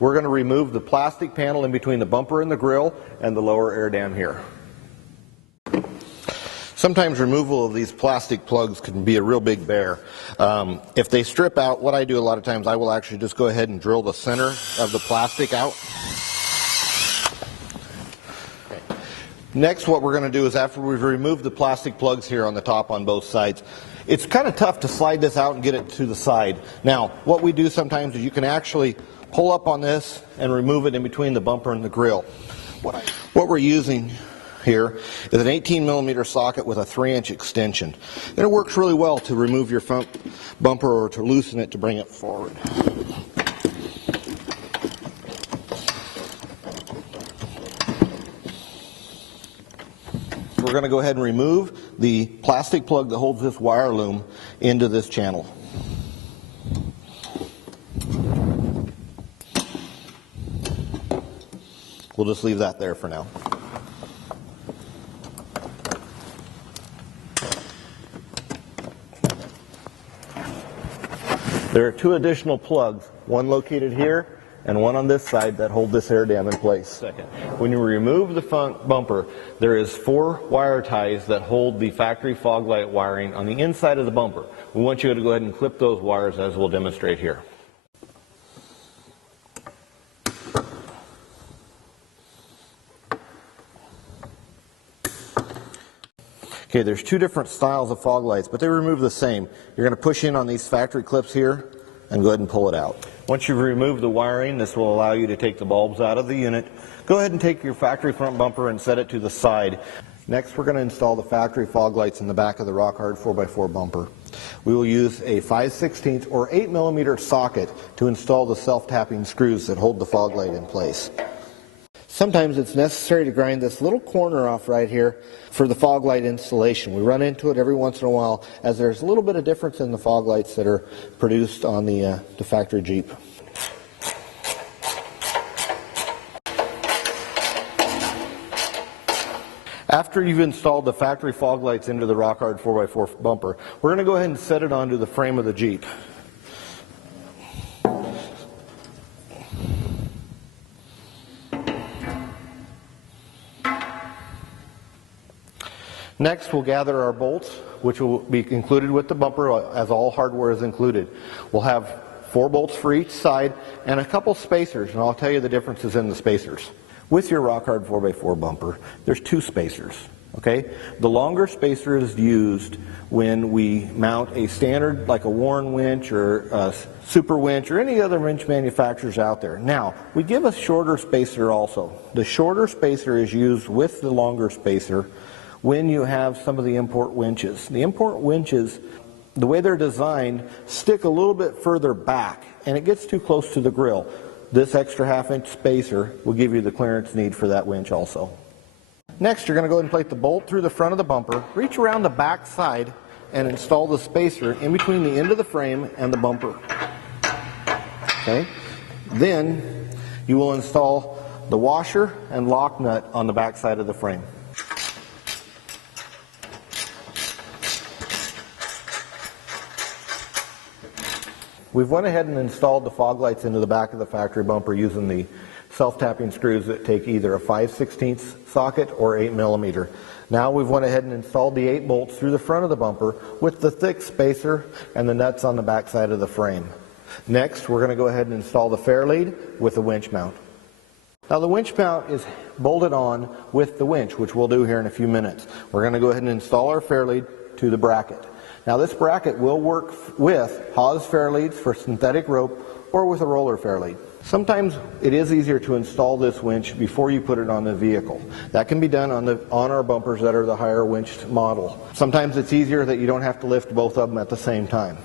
we're going to remove the plastic panel in between the bumper and the grille and the lower air dam here. Sometimes removal of these plastic plugs can be a real big bear. If they strip out, what I do a lot of times, I will actually just go ahead and drill the center of the plastic out. Okay. Next, what we're going to do is, after we've removed the plastic plugs here on the top on both sides, it's kind of tough to slide this out and get it to the side. Now, what we do sometimes is you can actually pull up on this and remove it in between the bumper and the grille. What we're using here is an 18mm socket with a 3-inch extension. And it works really well to remove your front bumper or to loosen it to bring it forward. We're going to go ahead and remove the plastic plug that holds this wire loom into this channel. We'll just leave that there for now. There are 2 additional plugs, one located here and one on this side, that hold this air dam in place. When you remove the front bumper, there is 4 wire ties that hold the factory fog light wiring on the inside of the bumper. We want you to go ahead and clip those wires, as we'll demonstrate here. Okay, there's 2 different styles of fog lights, but they remove the same. You're going to push in on these factory clips here and go ahead and pull it out. Once you've removed the wiring, this will allow you to take the bulbs out of the unit. Go ahead and take your factory front bumper and set it to the side. Next, we're going to install the factory fog lights in the back of the rock hard 4x4 bumper. We will use a 5/16 or 8mm socket to install the self-tapping screws that hold the fog light in place. Sometimes it's necessary to grind this little corner off right here for the fog light installation. We run into it every once in a while, as there's a little bit of difference in the fog lights that are produced on the factory Jeep. After you've installed the factory fog lights into the rock hard 4x4 bumper, we're going to go ahead and set it onto the frame of the Jeep. Next, we'll gather our bolts, which will be included with the bumper, as all hardware is included. We'll have 4 bolts for each side and a couple spacers, and I'll tell you the differences in the spacers. With your rock hard 4x4 bumper, there's 2 spacers. Okay? The longer spacer is used when we mount a standard, like a Warren winch or a Super Winch or any other winch manufacturers out there. Now, we give a shorter spacer also. The shorter spacer is used with the longer spacer when you have some of the import winches. The import winches, the way they're designed, stick a little bit further back, and it gets too close to the grill. This extra 1/2-inch spacer will give you the clearance need for that winch also. Next, you're going to go ahead and plate the bolt through the front of the bumper, reach around the back side, and install the spacer in between the end of the frame and the bumper. Okay? Then, you will install the washer and lock nut on the back side of the frame. We've went ahead and installed the fog lights into the back of the factory bumper using the self-tapping screws that take either a 5/16 socket or 8mm. Now we've went ahead and installed the 8 bolts through the front of the bumper with the thick spacer and the nuts on the back side of the frame. Next, we're going to go ahead and install the fair lead with the winch mount. Now the winch mount is bolted on with the winch, which we'll do here in a few minutes. We're going to go ahead and install our fair lead to the bracket. Now this bracket will work with Haas fair leads for synthetic rope or with a roller fair lead. Sometimes it is easier to install this winch before you put it on the vehicle. That can be done on our bumpers that are the higher winched model. Sometimes it's easier that you don't have to lift both of them at the same time.